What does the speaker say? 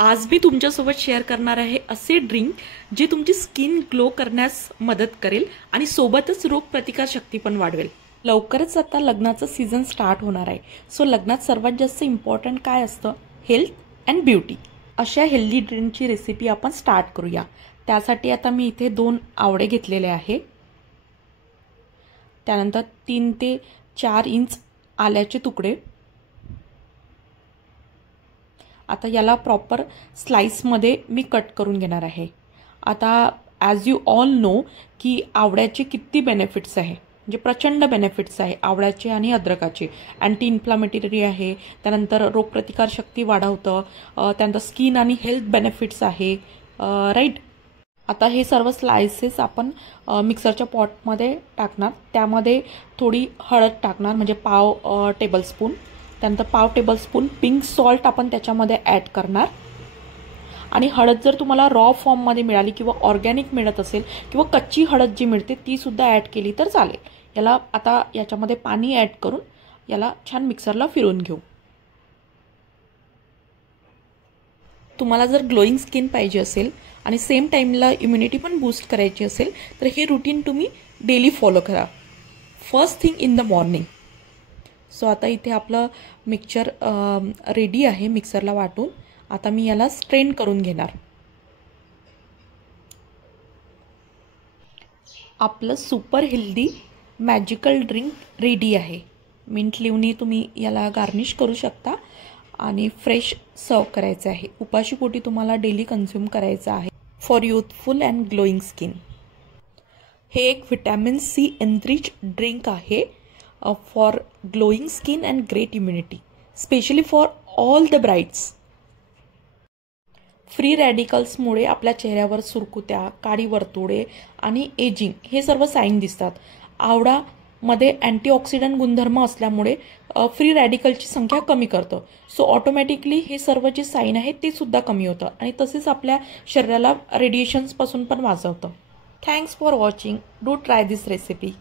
आज मी तुमच्यासोबत शेअर करणार आहे असे ड्रिंक जे तुमची स्किन ग्लो करण्यास मदत करेल आणि सोबतच रोगप्रतिकार शक्ती पण वाढवेल। लवकरच आता लग्नाचं सीझन स्टार्ट होणार आहे, सो लग्नात सर्वात जास्त इम्पॉर्टंट काय असतं? Health and beauty. अशा हेल्दी ड्रिंकची रेसिपी आपण स्टार्ट करूया। त्यासाठी आता मी इथे 2 आवळे घेतलेले आहे, त्यानंतर 3 ते 4 इंच आल्याचे तुकडे। आता याला प्रॉपर स्लाइस मध्ये मी कट करून घेणार आहे। आता ॲज यू ऑल नो की आवळ्याचे किती बेनिफिट्स आहे, म्हणजे प्रचंड बेनिफिट्स आहे आवळ्याचे आणि अद्रकाचे। अँटी इन्फ्लामेटरी आहे, त्यानंतर रोगप्रतिकार शक्ती वाढवतं, त्यानंतर स्किन आणि हेल्थ बेनिफिट्स आहे, राईट। आता हे सर्व स्लाइसेस आपण मिक्सरच्या पॉटमध्ये टाकणार। त्यामध्ये थोडी हळद टाकणार, म्हणजे पाव टेबलस्पून। त्यानंतर पाव टेबलस्पून पिंक सॉल्ट आपण त्याच्यामध्ये ॲड करणार। आणि हळद जर तुम्हाला रॉ फॉर्ममध्ये मिळाली किंवा ऑर्गॅनिक मिळत असेल किंवा कच्ची हळद जी मिळते ती सुद्धा ॲड केली तर चालेल। याला आता याच्यामध्ये पाणी ॲड करून याला छान मिक्सरला फिरवून घेऊ। तुम्हाला जर ग्लोईंग स्किन पाहिजे असेल आणि सेम टाइमला इम्युनिटी पण बूस्ट करायची असेल तर हे रूटीन तुम्ही डेली फॉलो करा, first thing in the morning. So आता इथे आपलं मिक्सचर रेडी आहे मिक्सरला वाटून। आता मी याला स्ट्रेन करून घेणार। आपलं super healthy magical drink ready आहे। मिंट लिव्हनी तुम्ही याला गार्निश करू शकता आणि फ्रेश सर्व करायचं आहे। उपाशीपोटी तुम्हाला डेली कन्झ्युम करायचं आहे for youthful and glowing skin. हे एक व्हिटॅमिन सी एनरिच ड्रिंक आहे for glowing skin and great immunity, specially for all the brides. Free रॅडिकल्समुळे आपल्या चेहऱ्यावर सुरकुत्या, काळी वर्तुळे आणि एजिंग हे सर्व साईन दिसतात। आवळामध्ये अँटीऑक्सिडंट गुणधर्म असल्यामुळे फ्री रॅडिकलची संख्या कमी करतं, सो ऑटोमॅटिकली हे सर्व जे साईन आहेत ते सुद्धा कमी होतं आणि तसेच आपल्या शरीराला रेडिएशन्सपासून पण वाचवतं। Thanks for watching, do try this recipe.